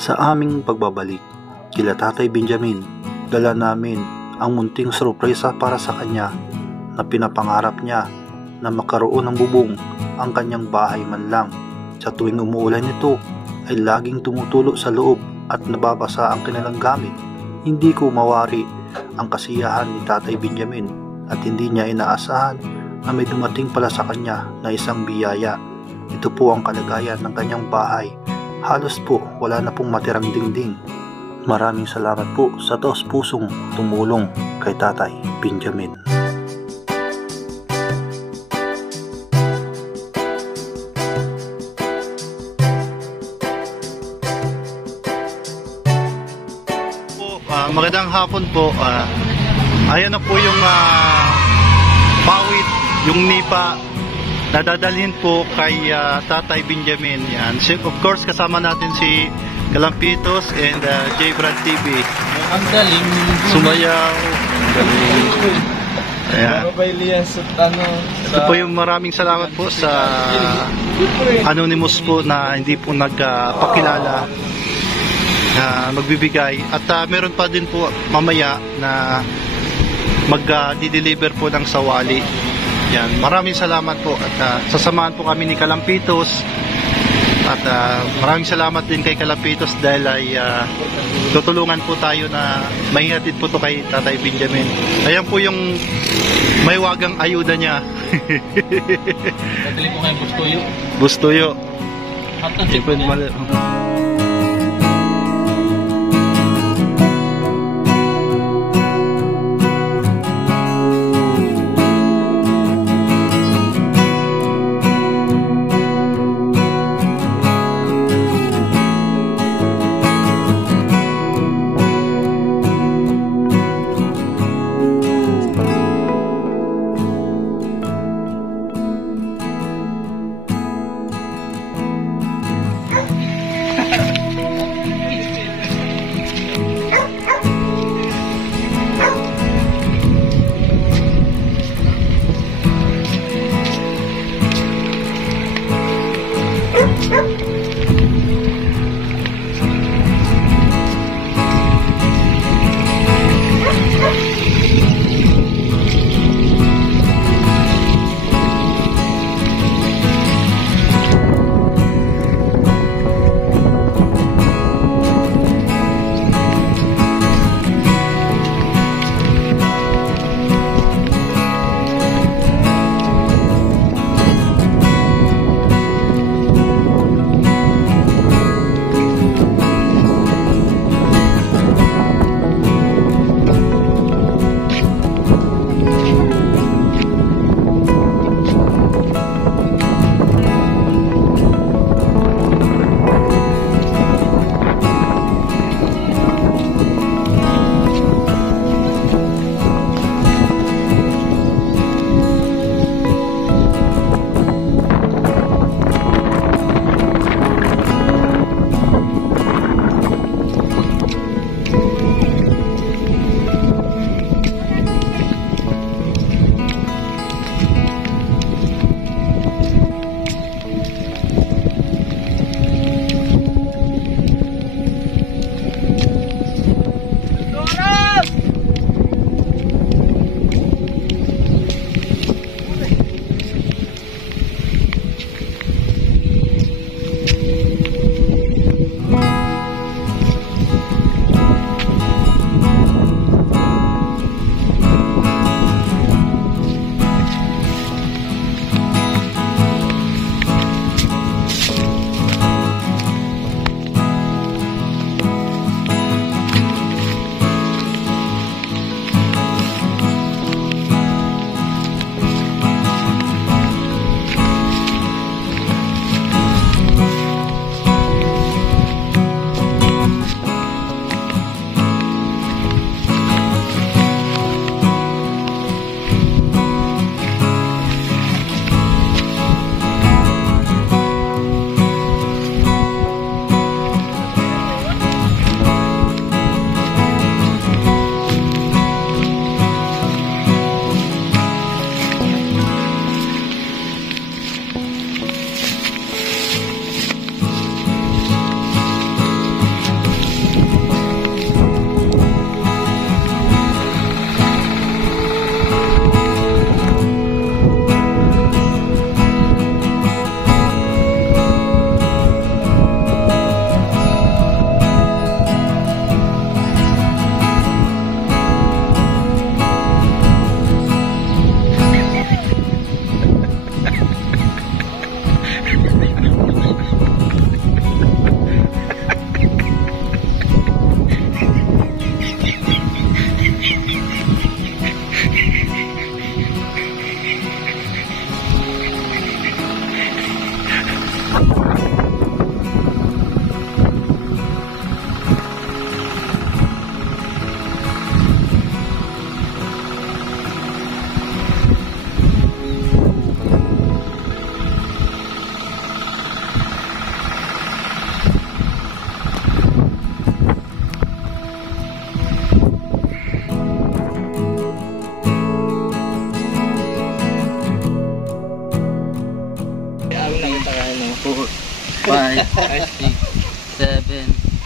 Sa aming pagbabalik kila Tatay Benjamin, dala namin ang munting sorpresa para sa kanya na pinapangarap niya na makaroon ng bubong ang kanyang bahay man lang. Sa tuwing umuulan ito ay laging tumutulo sa loob at nababasa ang kanilang gamit. Hindi ko mawari ang kasiyahan ni Tatay Benjamin at hindi niya inaasahan na may dumating pala sa kanya na isang biyaya. Ito po ang kalagayan ng kanyang bahay. Halos po wala na pong matirang dingding. Maraming salamat po sa taos pusong tumulong kay Tatay Benjamin. Magandang hapon po. Ayan na po yung pawid, yung nipa na dadalhin po kay Tatay Benjamin. Yan. Of course, kasama natin si Kalampitos and J Brad TV. Ang galing. Sumayaw. Ayan. Ito po yung maraming salamat po sa Anonymous po na hindi po nagpakilala na magbibigay. At meron pa din po mamaya na mag-deliver po ng sawali. Yan. Maraming salamat po at sasamahan po kami ni Kalampitos. At maraming salamat din kay Kalampitos dahil ay tutulungan po tayo na maihatid po to kay Tatay Benjamin. Ayan po yung may wagang ayuda niya. Dadali ko kayo Bustuyo. Bustuyo. Hatan si Pwede.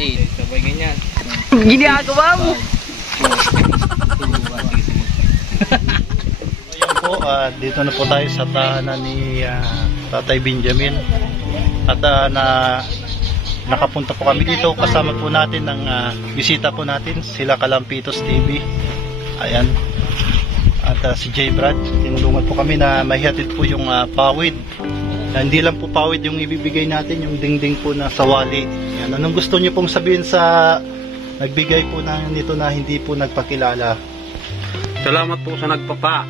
Sabay ganyan. Ginagawa mo. Ayan po, dito na po tayo sa tahanan ni Tatay Benjamin. At nakapunta po kami dito. Kasama po natin ng bisita po natin, sila Kalampitos TV. Ayan. At si J. Brad, tinulungan po kami na mahihatid po yung pawid. Hindi lang po pawid yung ibibigay natin, yung dingding po na sawali. Yan. Anong gusto niyo pong sabihin sa nagbigay po na nito na hindi po nagpakilala? Salamat po sa nagpapa.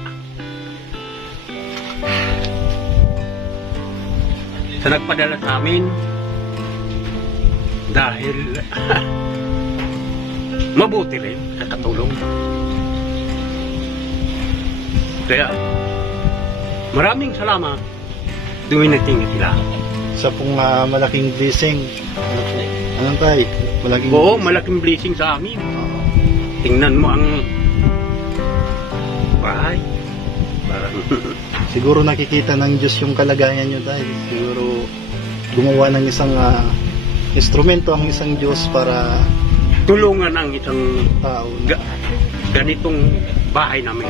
Sa nagpadala sa amin. Dahil mabuti rin nakatulong. Kaya maraming salamat. Duminating sila. Sa pong malaking blessing. Ano po? Anong tay? Malaking Oo, malaking blessing sa amin. Tingnan mo ang bahay. Parang siguro nakikita ng Diyos yung kalagayan nyo tayo. Siguro gumawa ng isang instrumento ang isang Diyos para tulungan ang isang tao. ganitong bahay namin.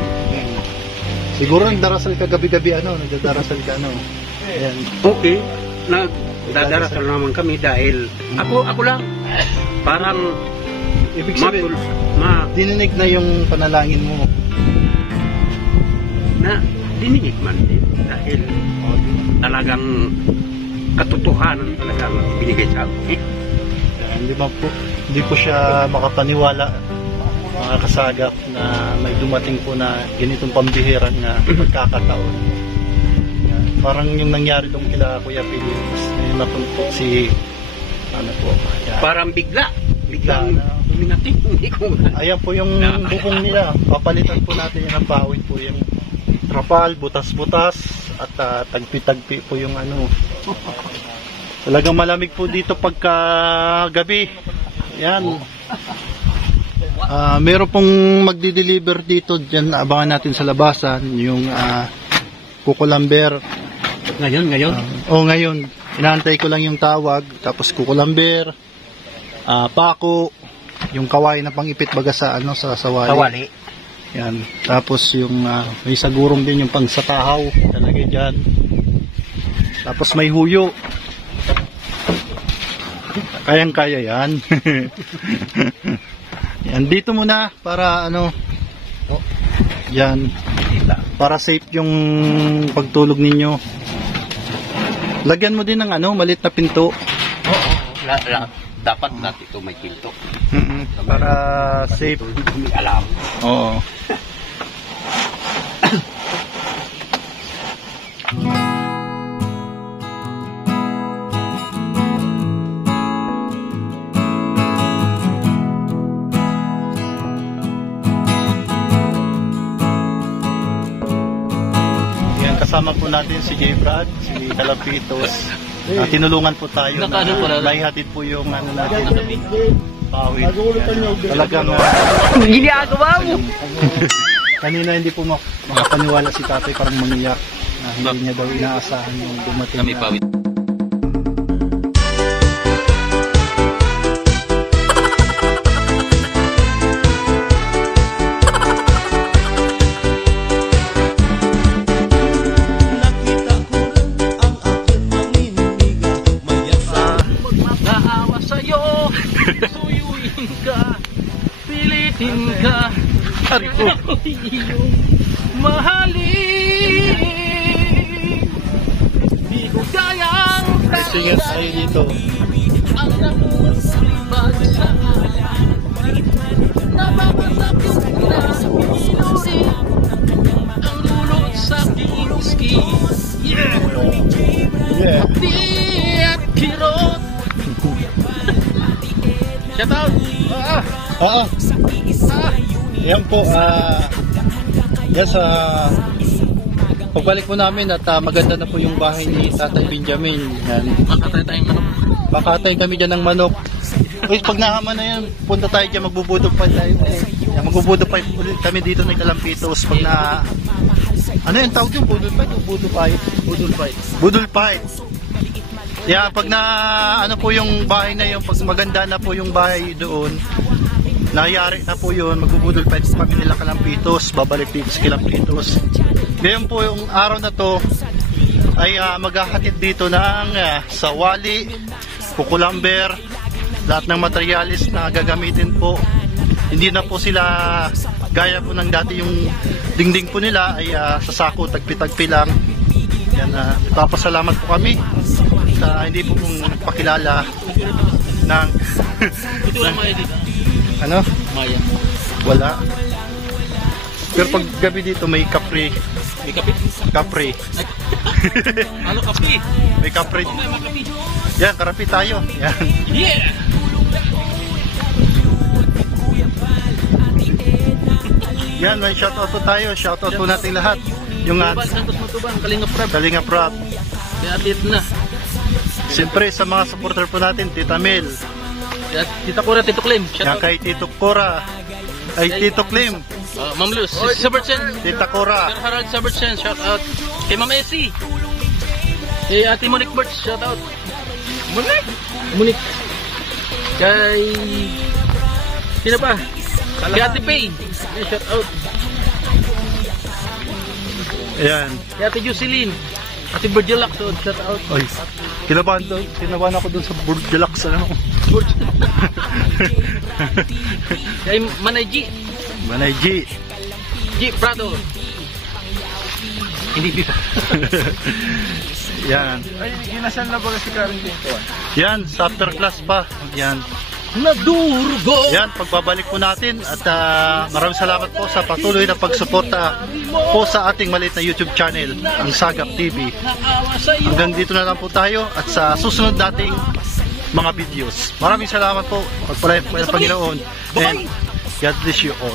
Siguro nagdarasal ka gabi-gabi nagdarasal ka Ayan. Okay, nagdadarasal naman kami dahil ako lang. Parang Ibig sabihin, dininig na yung panalangin mo. na dininig man din dahil talagang katotohanan talagang binigay sa akin. Hindi po siya makapaniwala, mga kasagap, na may dumating po na ganitong pambihirang pagkakataon. Parang yung nangyari dong kila Kuya Philippus, ngayon na po si Parang biglang duminating. Ayan po yung bukong nila. Papalitan po natin yan ng pawid po, yung trapal, butas-butas at tagpi-tagpi po yung Talagang malamig po dito pagka gabi. Yan. Meron pong magdi-deliver dito. Diyan abangan natin sa labasan yung kukulamber. Ngayon? Ngayon. Inaantay ko lang yung tawag. Tapos kukulamber, pako, yung kaway na pang-ipit baga sa sa sawali. Yan. Tapos yung may sagurong din yung pangsatahaw. Talagay dyan. Tapos may huyo. Kayang-kaya yan. Yan, dito muna para yan, para safe yung pagtulog ninyo. Lagyan mo din ng maliit na pinto. Oo. Dapat natin ito may pinto. Para safe. May alam. Oo. Kasama po natin si J. Brad, si Kalampitos. Tinulungan po tayo na naihatid po yung natin, pawid. Talagang Ginagawa mo. kanina hindi po makapaniwala si tatay, parang mangiyak na hindi niya daw inaasahan yung dumating Kami pawid. Suyuin ka, pilitin ka, iyong mahalin. Di ko kayang Sige, tayo dito. ang nakulibag sa alam. Nababasakit na inurin ang dulot sa kinski. Yeah. Di at kirot. Shout out! Oo. Yan po, yes, pagbalik po namin at maganda na po yung bahay ni Tatay Benjamin. Yan. Makatay tayong manok. Makatay kami dyan ng manok. Uy, pag nahama na yan, punta tayo dyan, magbubudog pa tayo. Yan, magbubudog pa ulit kami dito ng Kalampitos. Pag na, ano yung tawag yung budol fight o budol fight? Budol fight. Budol fight. Yeah, pag na ano po yung bahay na yun, pag maganda na po yung bahay doon, nangyari na po yun, magbubudol pa sa kami nila Kalampitos, babalik dito sa Kalampitos. Ngayon po yung araw na to ay maghahatid dito ng sawali, kukulamber, lahat ng materialis na gagamitin po. Hindi na po sila gaya po ng dati yung dingding po nila ay sa sako, tagpi-tagpi lang. Yan, ipapasalamat po kami sa hindi po pong nagpakilala ng Ito lang Maya dito. ano? Maya. Wala. Pero pag gabi dito may kapre. May kape? Kapre. Ano kape? May kapre. Oh, may mga kape. Yan, karapi tayo. Yan. Yeah! Yan, may shoutout po tayo. Shoutout po natin lahat. Yung Tuban, Santos Matubang, Kalingap Rab. Kalinga Prab. Kaya atit na. Siyempre sa mga supporter po natin, Tita Mel. Kaya Tita Cora, Tito Clem. Shout Yan out. kay Tito Cora. Ay, Tito Clem. Ma'am Luz, Sabertsen. Tita Cora. Sir Harold Sabertsen, shout out. Kay Ma'am Essie. Kay Ate Monique Birch, shout out. Monique. Kay... Sino pa? Kay Ate Pay. Shout out. Ayan. Kay Ate Jocelyn. Ate Bergelac, shout out. Oy. Kinabahan ako dun sa Burjalax. Ano? Kay Manay G. Manay G. G. Prado. Hindi dito. Yan. Ay, ginasal na ba si Karen dito? Yan, sa after class pa. Yan. Nadurgo. Yan, pagbabalik po natin at maraming salamat po sa patuloy na pagsuporta po sa ating maliit na YouTube channel, ang Sagap TV. Naawa sa iyo. Hanggang dito na lang po tayo at sa susunod nating mga videos. Maraming salamat po. Pagpalain po ng Panginoon. And God bless you all.